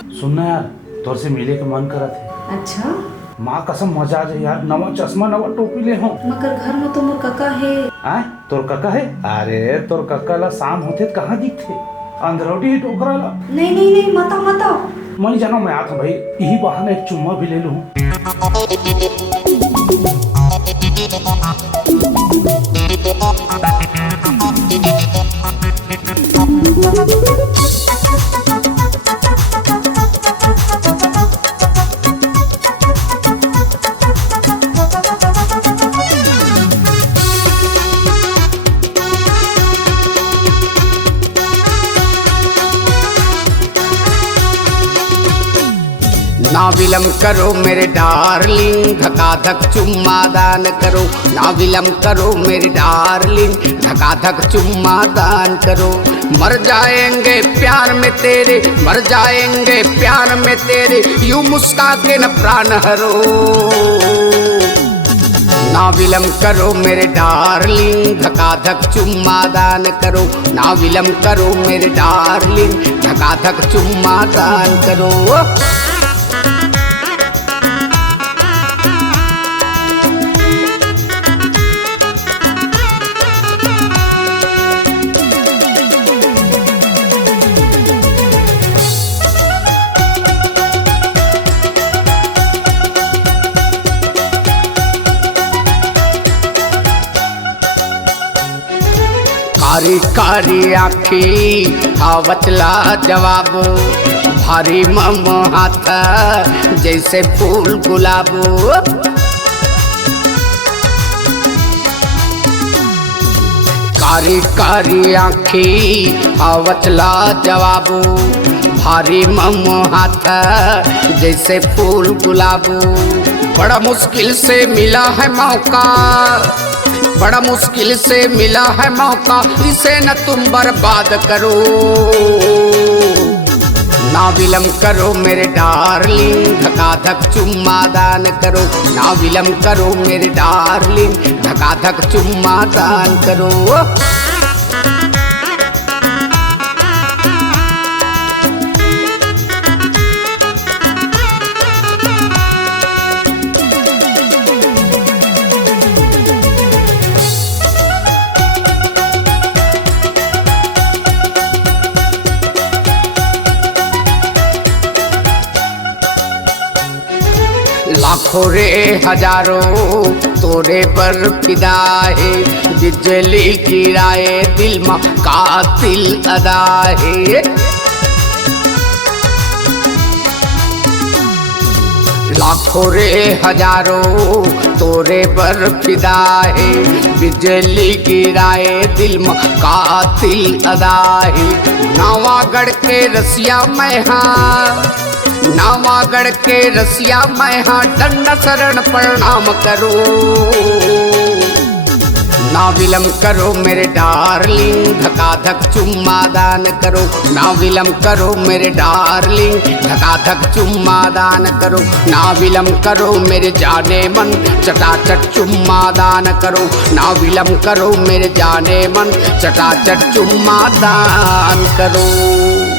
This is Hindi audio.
सुनना यार, तोर से मिले के मन करत है। अच्छा, माँ कसम मजा आ जाए यार, नवा चश्मा नवा टोपी ले हो। मगर घर में तो मोर काका है। आय तोर काका है? अरे तोर काका ला शाम होते कहाँ दिखते, अंदरौटी टोकरा ला। नहीं नहीं नहीं, मता मता। मैं जानो मैं आता भाई, यही बहाने एक चुम्मा भी ले लूं। ना विलम्ब करो मेरे डार्लिंग, धकाधक चुम्मा दान करो। ना विलम्ब करो मेरे डार्लिंग, धकाधक चुम्मा दान करो। मर जाएंगे प्यार में तेरे, मर जाएंगे प्यार में तेरे, यूं मुस्का के न प्राण हरो। ना विलम्ब करो मेरे डार्लिंग, धकाधक चुम्मा दान करो। ना विलम्ब करो मेरे डार्लिंग, धकाधक चुम्मा दान करो। कारी कारी आँखी आवतला जवाब, भारी मम हाथ जैसे फूल गुलाब। कारी कारी आँखी आवतला जवाब, भारी मम हाथ जैसे फूल गुलाब। बड़ा मुश्किल से मिला है मौका, बड़ा मुश्किल से मिला है मौका, इसे न तुम बर्बाद करो। ना विलम्ब करो मेरे डार्लिंग, धकाधक चुम्मा दान करो। ना विलम्ब करो मेरे डार्लिंग, धकाधक चुम्मा दान करो। लाखों रे हजारों तोरे पर फिदा है, बिजली गिराए दिल में कातिल अदा है। लाखों रे हजारों तोरे पर फिदा है, बिजली गिराए दिल में कातिल अदा है। नावागढ़ के रसिया मैं हाँ, नावागढ़ के रसिया मैं हाँ, दंड शरण प्रणाम करो। ना विलम्ब करो मेरे डार्लिंग, धकाधक चुम्मा दान करो। ना विलम्ब करो मेरे डार्लिंग, धकाधक चुम्मा दान करो। ना विलम्ब करो मेरे जाने मन, चटाचट चुम्मा दान करो। ना विलम्ब करो मेरे जाने मन, चटाचट चुम्मा दान करो।